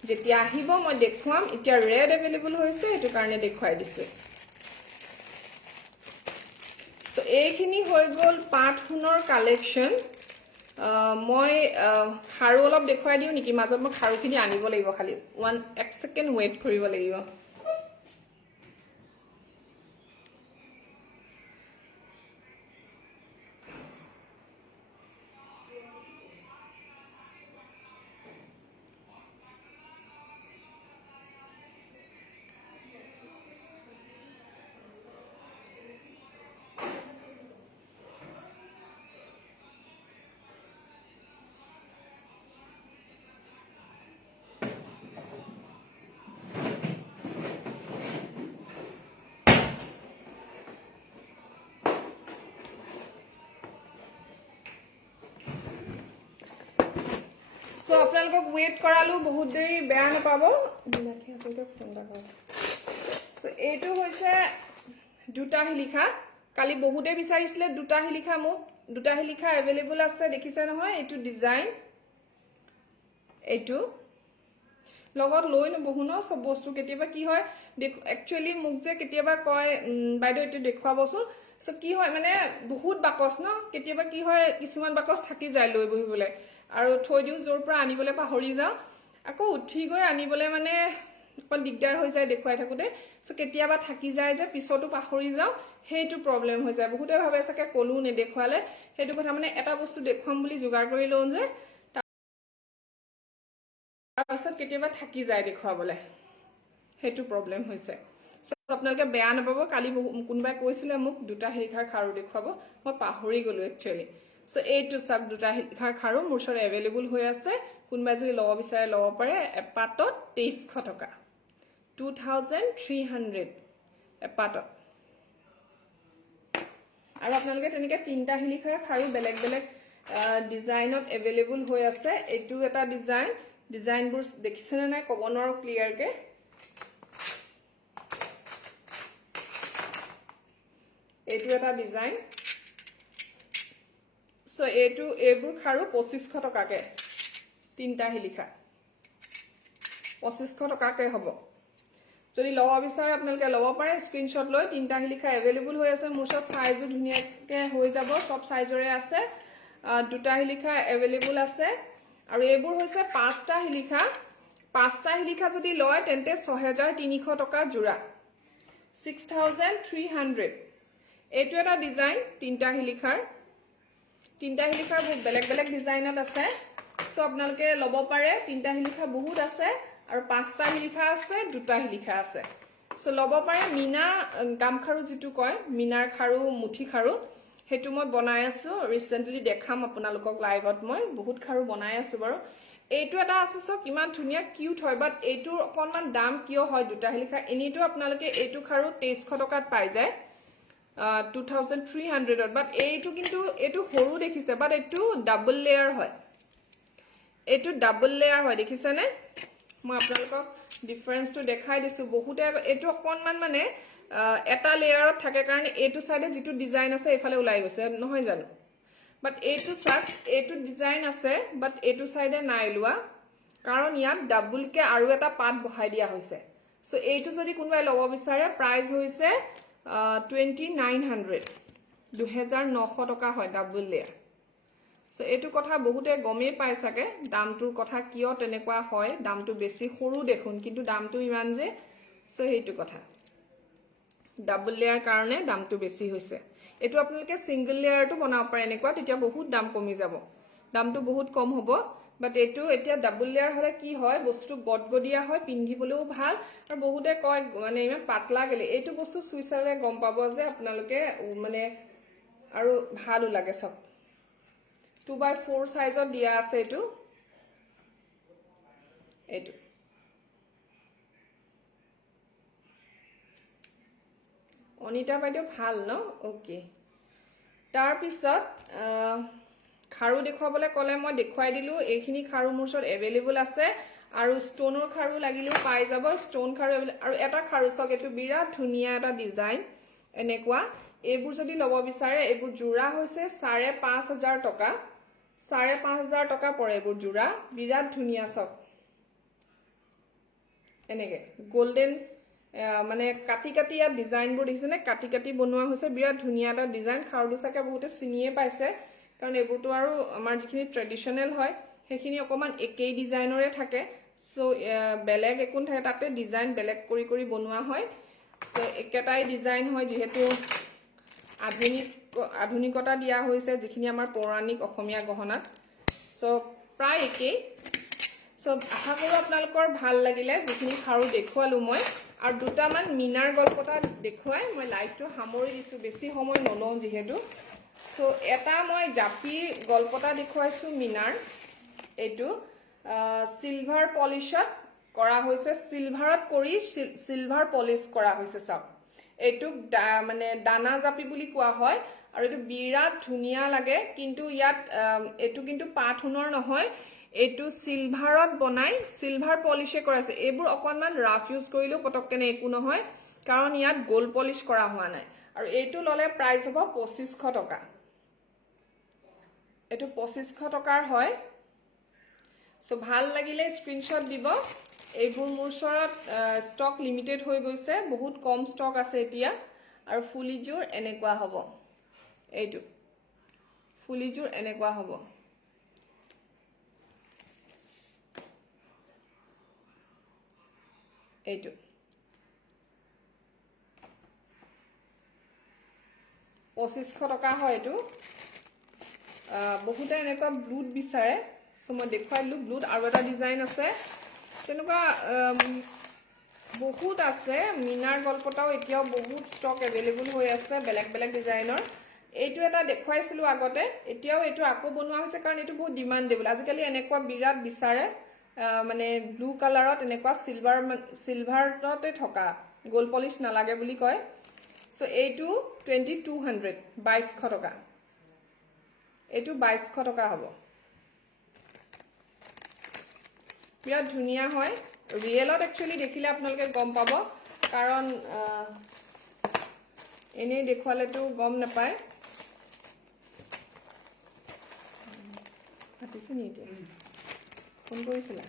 যেতিয়া আহিব মই দেখুৱাম এতিয়া ৰেড अवेलेबल হৈছে এটো কাৰণে দেখুৱাই দিছো সো এইখিনি হৈ গল পাট হুনৰ কালেকশন মই খাৰু অলপ দেখুৱাই দিও নেকি মাজত মই খাৰুখিনি আনিব লাগিব খালি 1 সেকেন্ড ওয়েট কৰিব লাগিব সো আপোনালোকক ওয়েট কৰালো বহুত দেৰি বেয়া নাপাব দিনাখি আপোনালোকক ফোন কৰা সো এইটো হৈছে দুটা হিলিখা কালি বহুতে বিচাৰিছিলে দুটা হিলিখা মোক দুটা হিলিখা अवेलेबल আছে দেখিছে নহয় এইটো ডিজাইন এইটো লগত লৈ ন বহু ন সব বস্তু কেতিয়াবা কি হয় একচুয়ালি মোক যে কেতিয়াবা কয় বাইদেউ এটো দেখুৱাবছো সো কি হয় মানে বহুত বাকস ন কেতিয়াবা কি হয় কিছুমান বাকস থাকি যায় লৈ বহিবলৈ আৰু থৈ দিও জোৰ পৰা আনিবলৈ পাহৰি যাও আকৌ উঠি গৈ আনিবলৈ মানে অকন দিগদাৰ হৈ যায় দেখুৱাই থাকোতে সো কেতিয়াবা থাকি যায় যে পিছতো পাহৰি যাও হেইটো প্ৰবলেম হৈ যায় বহুতে ভাবে সকে কলু নে দেখুৱালে হেইটো কথা মানে এটা বস্তু দেখুৱাম বুলি যোগাৰ কৰি লওঁ যে তাৰপিছত কেতিয়াবা থাকি যায় দেখুৱাবলৈ হেইটো প্ৰবলেম হৈছে সো আপোনালোকে বেয়া নাপাব কালি কোনবাই কৈছিলে মোক দুটা হিলিখাৰ খাৰু দেখুৱাব মই পাহৰি গলো একচুয়ালি সো এইটো সব দুটা হিলিখাৰ খাৰু মোৰ ওচৰত अवेलेबल হৈ আছে কোনবাই যদি লব বিচাৰে লব পাৰে এপাটত 2300 টকা 2300 এপাটত আৰু আপোনালোকে তেনেকে তিনটা হিলিখাৰ খাৰু বেলেগ বেলেগ ডিজাইনত अवेलेबल হৈ আছে এইটো এটা ডিজাইনবোৰ দেখিছেনে নাই ক'ব নোৱাৰো ক্লিয়াৰ কে এইটো এটা ডিজাইন সো এইবোৰ খাৰু 2500 টকাকে তিনটা হিলিখা 2500 টকাকে হ'ব যদি লব বিচাৰে আপোনালোকে লব পাৰে স্ক্ৰিনশ্বট লৈ তিনটা হিলিখা अवेलेबल হৈ আছে মোৰ সব সাইজো ধুনিয়াকে হৈ যাব সব সাইজৰে আছে দুটা হিলিখা अवेलेबल আছে আৰু এইবোৰ হৈছে পাঁচটা হিলিখা যদি লয় তেন্তে 6300 টকা জোৰা 6300 এইটো এটা ডিজাইন তিনটা হিলিখাৰ বহুত বেলেগ বেলেগ ডিজাইনত আছে সো আপোনালোকে লব পাৰে তিনটা হিলিখা বহুত আছে আৰু পাঁচটা হিলিখা আছে দুটা হিলিখা আছে সো লব পাৰে মিনা গামখাৰু যেটো কয় মিনাৰ খাৰু মুঠি খাৰু হেতু মই বনাই আছো ৰিসেন্টলি দেখাম আপোনালোকক লাইভত মই বহুত খাৰু বনাই আছো বাৰু এইটো এটা আছে সো কিমান ধুনিয়া কিউট হয় বাট এইটো অকনমান দাম কিয় হয় দুটা হিলিখা এনিটো আপোনালোকে এইটো খাৰু 2300 টকাত পাই যায় 2300 বাট এইটো কিন্তু এইটো সৰু দেখিছে বাট এইটো ডাবল লেয়াৰ হয় দেখিছে নে মই আপোনালোকক ডিফাৰেন্সটো দেখাই দিছো বহুতে এইটো অকনমান মানে এটা লেয়াৰত থাকে কাৰণ এইটো সাইডে যেটো ডিজাইন আছে এফালে ওলাই গৈছে নহয় জানো বাট এইটো সাক এইটো ডিজাইন আছে বাট এইটো সাইডে নাই লোৱা কাৰণ ইয়াত ডাবুলকে আৰু এটা পাত বহাই দিয়া হৈছে সো এইটো যদি কোনোবাই ল'ব বিচাৰে প্ৰাইস হৈছে 2900 2900 টকা হয় ডাবল লেয়াৰ সো এইটো কথা বহুতে গমেই পায় সাকে দামটোৰ কথা কিয় তেনেকুৱা হয় দামটো বেছি সৰু দেখুন কিন্তু দামটো ইমান যে সো হেইটো কথা ডাবল লেয়াৰ কাৰণে দামটো বেছি হৈছে এটো আপোনালোকে সিঙ্গল লেয়াৰটো বনাব পাৰে এনেকুৱা তেতিয়া বহুত দাম কমি যাব দামটো বহুত কম হ'ব বাট এটো এতিয়া ডাবল লেয়াৰ হলে কি হয় বস্তুটো গদগদিয়া হয় পিন্ধিবলৈও ভাল আৰু বহুতে কয় মানে ইমান পাতলা গলে এইটো বস্তু সুইচাৰে গম পাব যে আপোনালোকে মানে আৰু ভালো লাগে সব 2x4 সাইজত দিয়া আছে এটো এটো অনিতা বাইদেউ ভাল ন ওকে তাৰ পিছত খাৰু দেখুৱাবলৈ কলে মই দেখুৱাই দিলো এইখিনি খাৰু মোৰ ওচৰত এভেইলেবল আছে আৰু ষ্টোনৰ খাৰু লাগিলেও পাই যাব ষ্টোন খাৰু আৰু এটা খাৰু সক এটো বিৰাট ধুনিয়া এটা ডিজাইন এনেকুৱা এইবোৰ যদি ল'ব বিচাৰে এইবোৰ জোৰা হৈছে 5500 টকা 5500 টকা পৰে এইবোৰ জোৰা বিৰাট ধুনিয়া সক এনেকে গোল্ডেন মানে কাটি কাটি ইয়াত ডিজাইনবোৰ দিছেনে কাটি কাটি বনোৱা হৈছে বিৰাট ধুনিয়া এটা ডিজাইন খাৰুটো সাকে বহুতে চিনিয়ে পাইছে কাৰণ এইবোৰটো আৰু আমাৰ যিখিনি ট্ৰেডিশনেল হয় সেইখিনি অকমান একেই ডিজাইনৰে থাকে সো বেলেগ একোন থাকে তাতে ডিজাইন বেলেগ কৰি কৰি বনোৱা হয় সো একেটাই ডিজাইন হয় যেহেতু আধুনিকতা দিয়া হৈছে যিখিনি আমাৰ পৌৰাণিক অসমীয়া গহনা সো প্ৰায় একেই সো আশা কৰো আপোনালোকৰ ভাল লাগিলে যিখিনি খাৰু দেখুৱালো মই আৰু দুটামান মিনাৰ গল্পটা দেখুৱাই মই লাইভটো সামৰি দিছো বেছি সময় নলওঁ যেহেতু সো এটা মই জাপি গল্পটা দেখুৱাইছো মিনাৰ এটো সিলভাৰ পলিশত কৰা হৈছে সিলভাৰত কৰি সিলভাৰ পলিশ কৰা হৈছে সব এটো মানে দানা জাপি বুলি কোৱা হয় আৰু এটো বিৰাট ধুনিয়া লাগে কিন্তু ইয়াত এটো কিন্তু পাথুনৰ নহয় এটো সিলভাৰত বনাই সিলভাৰ পলিশে কৰাছে এইবোৰ অকনমান ৰাফ ইউজ কৰিলেও পটককেনে একো নহয় কাৰণ ইয়াত গোল্ড পলিশ কৰা হোৱা নাই আৰু এইটো ললে প্ৰাইস হ'ব 2500 টকা এটো 2500 টকাৰ হয় সো ভাল লাগিলে স্ক্ৰিনশ্বট দিব এইবোৰ মোৰ ওচৰত ষ্টক লিমিটেড হৈ গৈছে বহুত কম ষ্টক আছে এতিয়া আৰু ফুলিজুৰ এনেকুৱা হ'ব এইটো ফুলিজুৰ এনেকুৱা হ'ব এইটো 2500 টকা হয় এইটো বহুতে এনেকুৱা ব্লুড বিচাৰে সো মই দেখুৱাইলো ব্লুড আৰু এটা ডিজাইন আছে তেনেকুৱা বহুত আছে মিনাৰ গল্পটাও এতিয়াও বহুত ষ্টক এভেইলেবল হৈ আছে বেলেগ বেলেগ ডিজাইনৰ এইটো এটা দেখুৱাইছিলো আগতে এতিয়াও এইটো আকৌ বনোৱা হৈছে কাৰণ এইটো বহুত ডিমান্ডেবল আজিকালি এনেকুৱা বিৰাট বিচাৰে মানে ব্লু কালাৰত এনেকুৱা সিলভাৰতে থকা গোল্ড পলিশ নালাগে বুলি কয় সো এইটো 2200 2200 টকা এইটো 2200 টকা হ'ব বিৰাট ধুনিয়া হয় ৰিয়েলত একচুয়ালি দেখিলে আপোনালোকে গম পাব কাৰণ এনে দেখুৱালেতো গম নাপায় পাতিছে নি এতিয়া ফোন কৰিছিলা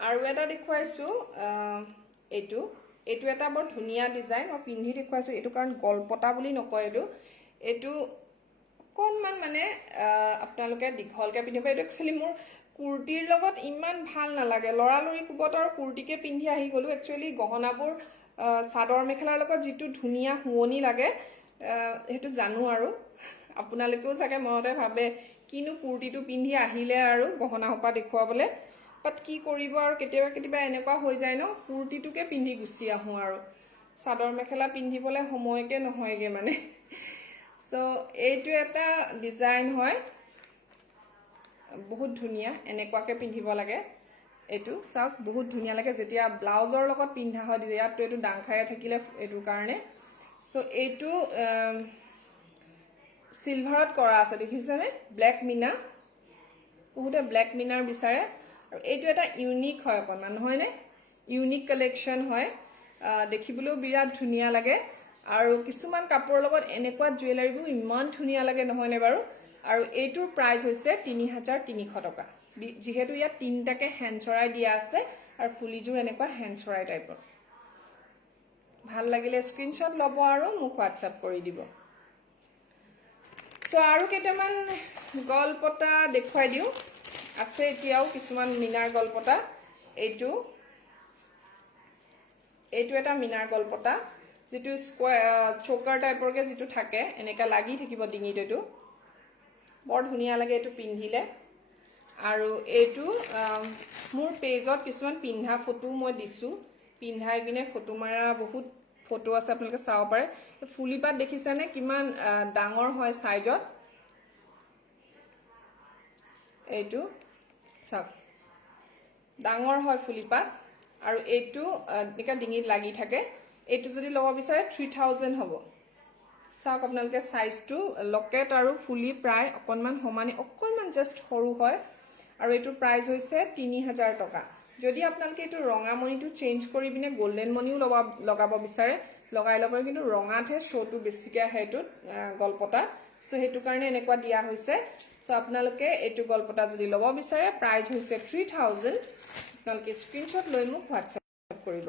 আৰু এটা দেখুৱাইছো এইটো এটা বৰ ধুনিয়া ডিজাইন মই পিন্ধি দেখুৱাইছো এইটো কাৰণ গল্পটা বুলি নকয় এইটো কোনমান মানে আপোনালোকে দীঘলকে পিন্ধিব এইটো একচুয়ালি মোৰ কুৰ্তিৰ লগত ইমান ভাল নালাগে লৰালৰি কুবতৰ কুৰ্তিকে পিন্ধি আহি গলো একচুয়ালি গহনাবোৰ সাদৰ মেখেলাৰ লগত যেটো ধুনিয়া হুৱনি লাগে হেতু জানো আৰু আপোনালোকেও সাকে মনতে ভাবে কিনো কুৰ্তিটো পিন্ধি আহিলে আৰু গহনা হপা দেখুৱাবলে বাট কি কৰিব আৰু কেতিয়াবা এনেকুৱা হৈ যায় ন কুৰ্তিটোকে পিন্ধি গুছি আহো আৰু সাদৰ মেখেলা পিন্ধিবলে সময়কে নহয়গে মানে সো এইটো এটা ডিজাইন হয় বহুত ধুনিয়া এনেকুৱাকে পিন্ধিব লাগে এইটো সাক বহুত ধুনিয়া লাগে যেতিয়া ব্লাউজৰ লগত পিন্ধা হয় ইয়াত এইটো ডাংখায়ে থাকিলে এইটো কাৰণে সো এইটো সিলভাৰত কৰা আছে দেখিছেনে ব্ল্যাক মিনা বহুতে ব্ল্যাক মিনাৰ বিচাৰে আৰু এইটো এটা ইউনিক হয় অকনমান নহয়নে ইউনিক কালেকশন হয় দেখিবলৈও বিৰাট ধুনিয়া লাগে আৰু কিছুমান কাপোৰৰ লগত এনেকুৱা জুৱেলাৰীবোৰ ইমান ধুনীয়া লাগে নহয়নে বাৰু আৰু এইটোৰ প্ৰাইস হৈছে 3300 টকা যেহেতু ইয়াত তিনটাকে হেনচৰাই দিয়া আছে আৰু ফুলিযোৰ এনেকুৱা হেনচৰাই টাইপৰ ভাল লাগিলে স্ক্ৰিনশ্বট ল'ব আৰু মোক WhatsApp কৰি দিব তো আৰু কেইটামান গলপটা দেখুৱাই দিও আছে এতিয়াও কিছুমান মিনাৰ গলপটা এইটো এটা মিনাৰ গলপটা যেটো চোকাৰ টাইপৰকে যেটো থাকে এনেকা লাগি থাকিব ডিঙিত এটো বৰ ধুনীয়া লাগে এটো পিন্ধিলে আৰু এটো মোৰ পেজত কিছুমান পিন্ধা ফটো মই দিছো পিন্ধাই বিনে ফটো মাৰা বহুত ফটো আছে আপোনালোকে চাও পাৰে ফুলিপাত দেখিছানে কিমান ডাঙৰ হয় সাইজত এইটো চাওক ডাঙৰ হয় ফুলিপাত আৰু এইটো একা ডিঙিত লাগি থাকে এইটো যদি লব বিচাৰে 3000 হ'ব চাওক আপোনালোকে সাইজটো লকেট আৰু ফুলি প্ৰায় অকনমান সমানে অকনমান জাস্ট সৰু হয় আৰু এইটোৰ প্ৰাইস হৈছে 3000 টকা যদি আপোনালোকে এইটো ৰঙা মণিটো চেঞ্জ কৰি বিনে গোল্ডেন মণিও লগাব বিচাৰে লগাই ল'ব কিন্তু ৰঙাতহে শোটো বেছিকে আহে এইটোত গলপটা সো হেতু কাৰণে এনেকুৱা দিয়া হৈছে সো আপোনালোকে এইটো গলপটা যদি লব বিচাৰে প্ৰাইস হৈছে 3000 আপোনালোকে স্ক্ৰিনশ্বট লৈ মোক WhatsApp কৰিব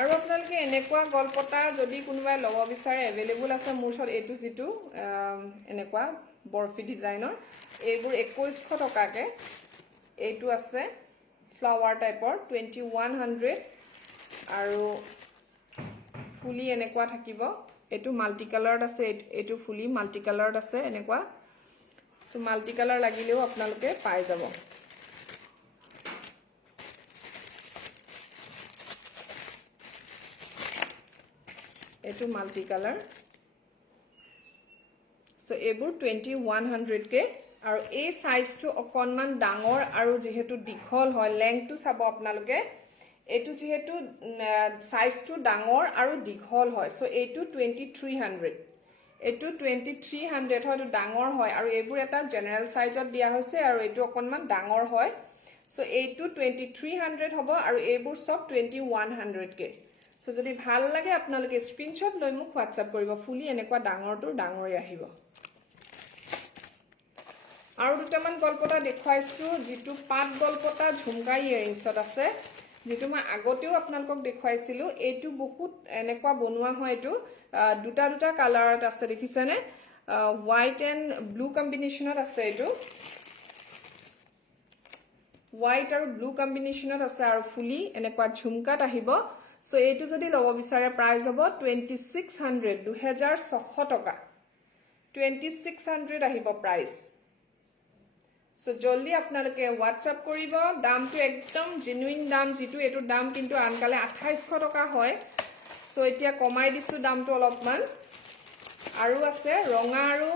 আৰু আপোনালোকে এনেকুৱা গলপটা যদি কোনোবাই লব বিচাৰে अवेलेबल আছে মোৰ ওচৰত এটো জিটো এনেকুৱা বৰফি ডিজাইনৰ এইবোৰ 2100 টকাকে এইটো আছে ফ্লাৱাৰ টাইপৰ 2100 আৰু ফুলি এনেকুৱা থাকিব এটো মাল্টি কালাৰত আছে এটো ফুলি মাল্টি কালাৰত আছে এনেকুৱা সো মাল্টি কালাৰ লাগিলেও আপোনালোকে পাই যাব এটো মাল্টি কালাৰ সো এবোৰ 2100 কে আৰু এই সাইজটো অকনমান ডাঙৰ আৰু যেহেতু দীঘল হয় লেংথটো চাব আপোনালোকে এটো যেহেতু সাইজটো ডাঙৰ আৰু দীঘল হয় সো এটো 2300 এটো 2300 হয় তো ডাঙৰ হয় আৰু এবোৰ এটা জেনাৰেল সাইজত দিয়া হৈছে আৰু এটো অকনমান ডাঙৰ হয় সো এইটো 2300 হ'ব আৰু এবোৰ সব 2100 কে সো যদি ভাল লাগে আপোনালোকে স্ক্ৰিনশ্বট লৈ মোক WhatsApp কৰিব ফুলি এনেকুৱা ডাঙৰটো ডাঙৰই আহিব আৰু দুটামান গলপটা দেখুৱাইছো যেটো পাত গলপটা ঝুমকা ইয়াৰিংছত আছে যেটো মই আগতেও আপোনালোকক দেখুৱাইছিলো এইটো বহুত এনেকুৱা বনোৱা হয় এটো দুটা কালাৰত আছে দেখিছানে হোৱাইট এন্ড ব্লু কম্বিনেশনত আছে এটো হোৱাইট আৰু ব্লু কম্বিনেশনত আছে আৰু ফুলি এনেকুৱা ঝুমকাত আহিব সো এইটো যদি লব বিচাৰে প্ৰাইস হ'ব 2600 টকা 2600 আহিব প্ৰাইস সো জলদি আপোনালোকে WhatsApp কৰিব দামটো একদম জেনুইন দাম যেটো এটো দাম কিন্তু আনকালে 2800 টকা হয় সো এতিয়া কমাই দিছো দামটো অলপমান আৰু আছে ৰঙা আৰু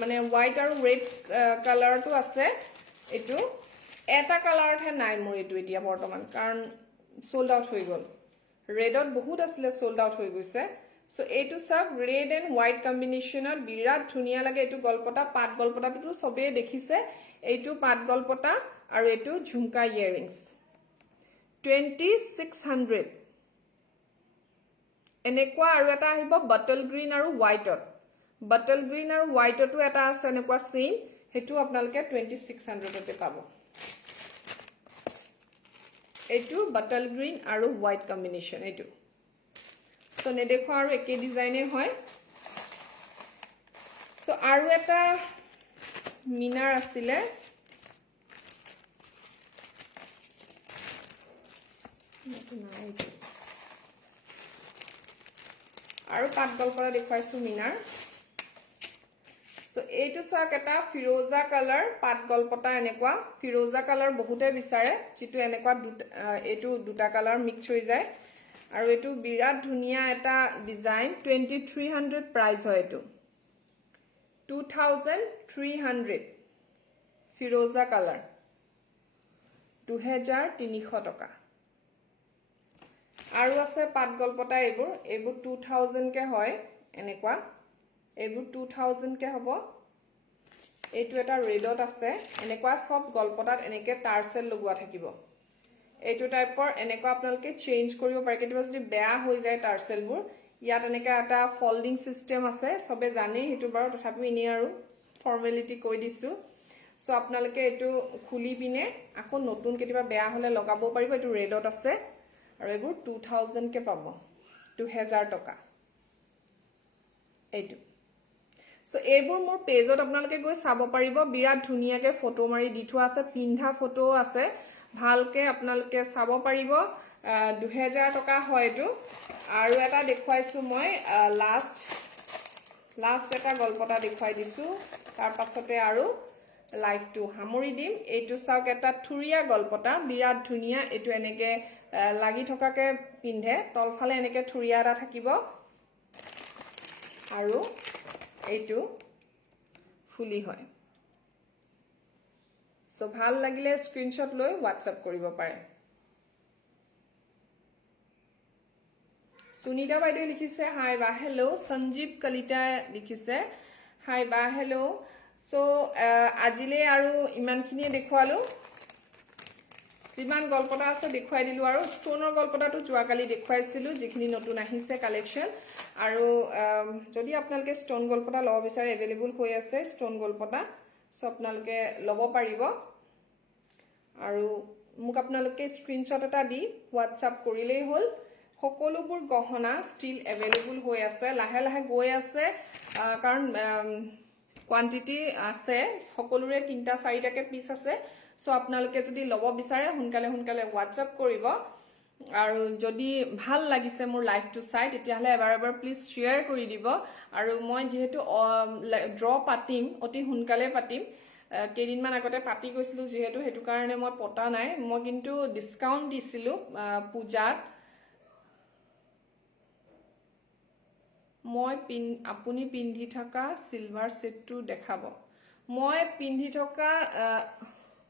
মানে হোৱাইট আৰু ৰেড কালাৰটো আছে এটো এটা কালাৰতহে নাই মোৰ এটো এতিয়া বৰ্তমান কাৰণ সোল্ড আউট হৈ গল ৰেডত বহুত আছিল সোল্ড আউট হৈ গৈছে সো এইটো সব ৰেড এন্ড হোৱাইট কম্বিনেশনত বিৰাট ধুনিয়া লাগে এটো গলপটা পাত গলপটাটো সবে দেখিছে এইটো পাত গলপটা আৰু এটো ঝুমকা ইয়াৰিংস 2600 এনেকুৱা আৰু এটা আহিব বটল গ্ৰীন আৰু হোৱাইটত বটল গ্ৰীন আৰু হোৱাইটটো এটা আছে এনেকুৱা সেম হেতু আপোনালোকে 2600 তে পাব এইটো বটল গ্ৰীন আৰু হোৱাইট কম্বিনেশন এইটো সো নেদেখো আৰু একে ডিজাইনে হয় সো আৰু এটা মিনাৰ আছিলে আৰু পাত গলপটা দেখুৱাইছো মিনাৰ সো এইটো চাক এটা ফিৰোজা কালাৰ পাত গলপটা এনেকুৱা ফিৰোজা কালাৰ বহুতে বিচাৰে যেটো এনেকুৱা এইটো দুটা কালাৰ মিক্স হৈ যায় আৰু এটো বিৰাট ধুনিয়া এটা ডিজাইন 2300 প্ৰাইস হয় এটো 2300 ফিৰোজা কালাৰ 2300 টকা আৰু আছে পাত গলপটা এইবোৰ 2000 কে হয় এনেকুৱা এইবোৰ 2000 কে হ'ব এইটো এটা ৰেডত আছে এনেকুৱা সব গলপটাত এনেকে টাৰ্সেল লগোৱা থাকিব এইটো টাইপৰ এনেকুৱা আপোনালোকে চেঞ্জ কৰিব পাৰে কেতিয়াবা যদি বেয়া হৈ যায় টাৰ্সেলবোৰ ইয়াত এনেকা এটা ফল্ডিং সিস্টেম আছে সবে জানে হেতু বাৰু তথাপি ইনি আৰু ফৰ্মেলিটি কৈ দিছো সো আপোনালোকে এটো খুলি পিনে আকৌ নতুন কেতিয়াবা বেয়া হলে লগাব পাৰিব এটো ৰেডত আছে আৰু এবোৰ 2000 কে পাব 2000 টকা এইটো সো এইবোৰ মোৰ পেজত আপোনালোকে গৈ চাব পাৰিব বিৰাট ধুনিয়াকে ফটো মাৰি দি থোৱা আছে পিন্ধা ফটো আছে ভালকে আপোনালোকে চাব পাৰিব 2000 টকা হয় এটো আৰু এটা দেখুৱাইছো মই লাষ্ট এটা গল্পটা দেখুৱাই দিছো তাৰ পাছতে আৰু লাইভটো হামৰি দিম এইটো চাওক এটা থুৰিয়া গল্পটা বিৰাট ধুনিয়া এটো এনেকে লাগি থকাকে পিন্ধে তলফালে এনেকে থুৰিয়া এটা থাকিব আৰু এইটো ফুলি হয় সো ভাল লাগিলে স্ক্ৰিনশ্বট লৈ WhatsApp কৰিব পাৰে সুনিতা বাইদেউ লিখিছে হাই বা হেল্ল সঞ্জীৱ কলিতা লিখিছে হাই বা হেল্ল সো আজিলে আৰু ইমানখিনিয়ে দেখুৱালো যিমান গল্পটা আছে দেখুৱাই দিলো আৰু ষ্টনৰ গল্পটাটো যোৱাকালি দেখুৱাইছিলো যিখিনি নতুন আহিছে কালেকশন আৰু যদি আপোনালোকে ষ্টন গল্পটা লব বিচাৰে এভেইলেবল হৈ আছে ষ্টন গল্পটা সো আপোনালোকে লব পাৰিব আৰু মোক আপোনালোকে স্ক্ৰিনশ্বট এটা দি WhatsApp কৰিলেই হ'ল সকলোবোৰ গহনা ষ্টিল এভেইলেবল হৈ আছে লাহে লাহে গৈ আছে কাৰণ কোৱান্টিটি আছে সকলোৰে 3টা 4টাকে পিস আছে সো আপোনালোকে যদি লব বিচাৰে হুনকালে WhatsApp কৰিব আৰু যদি ভাল লাগিছে মোৰ লাইভটো চাই তেতিয়াহলে এবাৰ প্লিজ শেয়াৰ কৰি দিব আৰু মই যেহেতু ড্ৰ পাতিম অতি হুনকালে পাতিম কেইদিনমান আগতে পাতি গৈছিলো যেহেতু হেতু কাৰণে মই পতা নাই মই কিন্তু ডিসকাউন্ট দিছিলো পূজাত মই আপুনি পিন্ধি থকা সিলভাৰ সেটটো দেখাব মই পিন্ধি থকা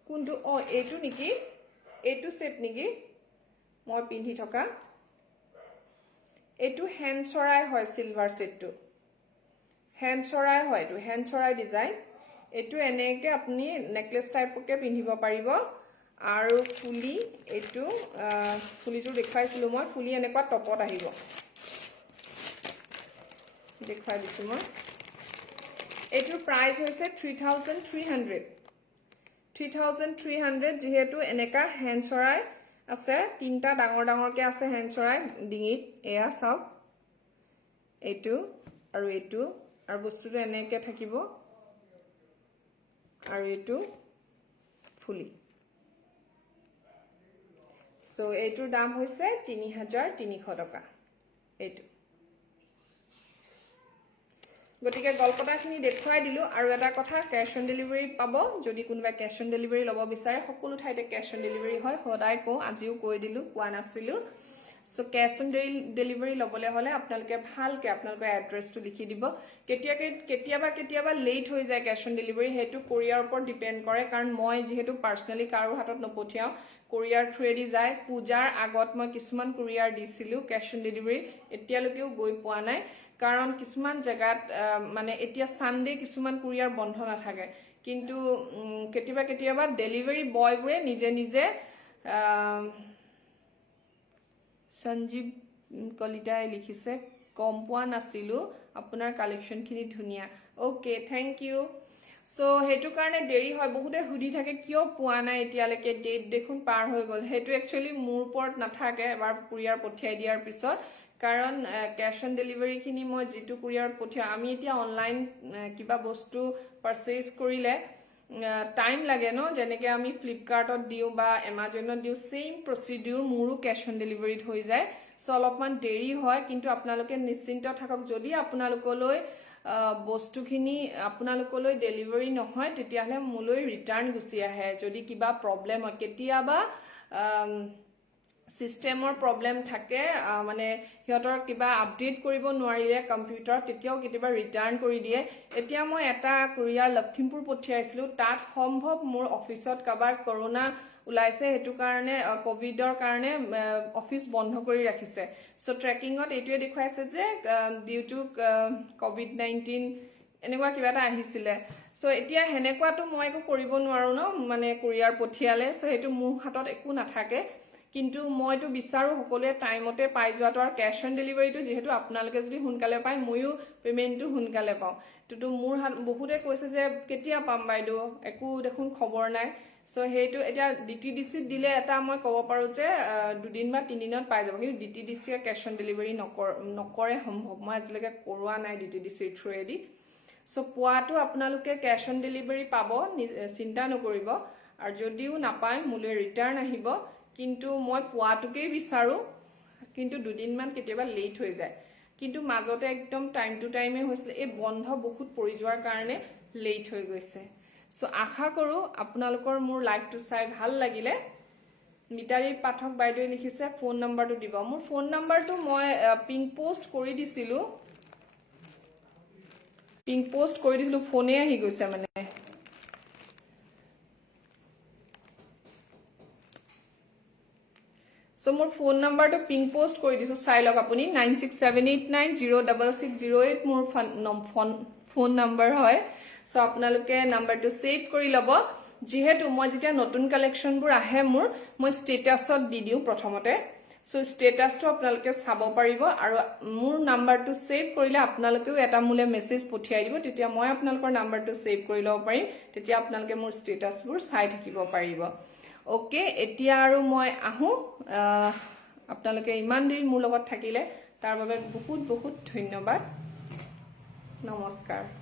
কোনটো এইটো নেকি এইটো সেট নেকি মই পিন্ধি থকা এইটো হেনচৰাই হয় সিলভাৰ সেটটো হেনচৰাই হয় এইটো হেনচৰাই ডিজাইন এইটো এনেকে আপুনি নেকলেস টাইপকে পিন্ধিব পাৰিব আৰু ফুলি এইটো ফুলিটো দেখাইছিলো মই ফুলি এনেকুৱা টপত আহিব দেখুৱাই দিছো মই এইটোৰ প্ৰাইস হৈছে 3300 যেহেতু এনেকা হেনচৰাই আছে 3টা ডাঙৰকে আছে হেনচৰাই ডিঙিত এয়া চাওক এইটো আৰু বস্তুটো এনেকে থাকিব আৰু এইটো ফুলি সো এইটোৰ দাম হৈছে 3300 টকা এইটো গতিকে গল্পটাখিনি দেখুৱাই দিলো আৰু এটা কথা ক্যাশ অন ডেলিভাৰী পাব যদি কোনোবা ক্যাশ অন ডেলিভাৰী লব বিচাৰে সকলো ঠাইতে ক্যাশ অন ডেলিভাৰী হয় সদায় কও আজিও কৈ দিলো কোৱা নাছিলো সো ক্যাশ অন ডেলিভাৰী লবলে হলে আপোনালোকে ভালকে আপোনালোকৰ এড্ৰেছটো লিখি দিব কেতিয়াবা লেট হৈ যায় ক্যাশ অন ডেলিভাৰী হেতু কোৰিয়াৰ ওপৰত ডিপেন্ড কৰে কাৰণ মই যেহেতু পাৰ্সোনালি কাৰো হাতত নপঠিয়াও কোৰিয়াৰ থ্ৰুৱেদি যায় পূজাৰ আগত মই কিছুমান কোৰিয়াৰ দিছিলো ক্যাশ অন ডেলিভাৰী এতিয়ালৈকেও গৈ পোৱা নাই কাৰণ কিছুমান জায়গাত মানে এতিয়া সানডে কিছুমান কুৰিয়াৰ বন্ধ নাথাকে কিন্তু কেতিয়াবা ডেলিভাৰী বয়বোৰে নিজে সঞ্জীৱ কলিতাই লিখিছে কম পোৱা নাছিলো আপোনাৰ কালেকশনখিনি ধুনিয়া ওকে থ্যাংক ইউ সো হেতু কাৰণে দেৰি হয় বহুতে হুদি থাকে কিয় পোৱা নাই এতিয়ালৈকে ডেট দেখুন পাৰ হৈ গল হেতু একচুয়ালি মোৰ ওপৰত নাথাকে এবাৰ কুৰিয়াৰ পঠিয়াই দিয়াৰ পিছত কাৰণ ক্যাশ অন ডেলিভাৰী খিনি মই যেটো কুৰিয়াৰ পঠিয়া আমি এতিয়া অনলাইন কিবা বস্তু পাৰচেজ কৰিলে টাইম লাগে ন যেনেকে আমি ফ্লিপকাৰ্টত দিও বা এমাজনত দিও সেম প্ৰসিডিউৰ মোৰো ক্যাশ অন ডেলিভাৰীত হৈ যায় সো অলপমান দেৰি হয় কিন্তু আপোনালোকে নিশ্চিন্ত থাকক যদি আপোনালোকলৈ বস্তুখিনি আপোনালোকলৈ ডেলিভাৰী নহয় তেতিয়াহলে মোলৈ ৰিটাৰ্ণ গুচি আহে যদি কিবা প্ৰবলেম হয় কেতিয়াবা সিস্টেমৰ প্ৰবলেম থাকে মানে হিয়তৰ কিবা আপডেট কৰিব নোৱাৰিলে কম্পিউটাৰ তেতিয়াও কেতিয়াবা ৰিটাৰ্ণ কৰি দিয়ে এতিয়া মই এটা কুৰিয়াৰ লখিমপুৰ পঠিয়াইছিলো তাত সম্ভৱ মোৰ অফিসত কাবাৰ কৰোনা উলাইছে হেতু কাৰণে কোভিডৰ কাৰণে অফিস বন্ধ কৰি ৰাখিছে সো ট্ৰেকিংত এটোৱে দেখুৱাইছে যে ডিউ টু কোভিড 19 এনেকুৱা কিবা এটা আহিছিলে সো এতিয়া হেনেকুৱাটো মই একো কৰিব নোৱাৰো ন মানে কুৰিয়াৰ পঠিয়ালে সো হেতু মোৰ হাতত একো নাথাকে কিন্তু মইতো বিচাৰো সকলোৱে টাইমতে পাই যোৱাটো আৰু ক্যাশ অন ডেলিভাৰীটো যেহেতু আপোনালোকে যদি সোনকালে পায় মইও পেমেন্টটো সোনকালে পাওঁ কিন্তু মোৰ বহুতে কৈছে যে কেতিয়া পাম বাইদেউ একো দেখোন খবৰ নাই সো হেতু এটা ডিটিডিসি দিলে এটা মই ক'ব পাৰো যে দুদিন বা তিন দিনত পাই যাব কিন্তু ডিটিডিসি ক্যাশ অন ডেলিভাৰী নকৰে সম্ভৱ মই আজিলৈকে কৰোৱা নাই ডিটিডিসি থ্ৰুৱেদি সো পোৱাটো আপোনালোকে ক্যাশ অন ডেলিভাৰী পাব চিন্তা নকৰিব আৰু যদিও নাপায় মোলৈ ৰিটাৰ্ণ আহিব কিন্তু মই পোৱাটোকেই বিচাৰো কিন্তু দুদিন মান কেতিয়াবা লেট হৈ যায় কিন্তু মাজতে একদম টাইম টু টাইমে হৈছিল এই বন্ধ বহুত পৰি যোৱাৰ কাৰণে লেট হৈ গৈছে সো আশা কৰো আপোনালোকৰ মোৰ লাইভটো চাই ভাল লাগিলে মিতালী পাঠক বাইদেৱে লিখিছে ফোন নম্বৰটো দিব মোৰ ফোন নম্বৰটো মই পিং পোষ্ট কৰি দিছিলো ফোনে আহি গৈছে মানে সো মোৰ ফোন নম্বৰটো পিং পোষ্ট কৰি দিছো চাই লওক আপুনি 9678906608 মোৰ ফোন নম্বৰ হয় সো আপোনালোকে নম্বৰটো সেভ কৰি লব যেহেতু মই যেতিয়া নতুন কালেকশনবোৰ আহে মই ষ্টেটাছত দি দিও প্ৰথমতে সো ষ্টেটাছটো আপোনালোকে চাব পাৰিব আৰু মোৰ নম্বৰটো সেভ কৰিলে আপোনালোকেও এটা মুলে মেছেজ পঠিয়াই দিব তেতিয়া মই আপোনালোকৰ নম্বৰটো সেভ কৰি লব পাৰিম তেতিয়া আপোনালোকে মোৰ ষ্টেটাছবোৰ চাই থাকিব পাৰিব ওকে এতিয়া আৰু মই আহো আপোনালোকে ইমান দিন মোৰ লগত থাকিলে তাৰ বাবে বহুত বহুত ধন্যবাদ নমস্কাৰ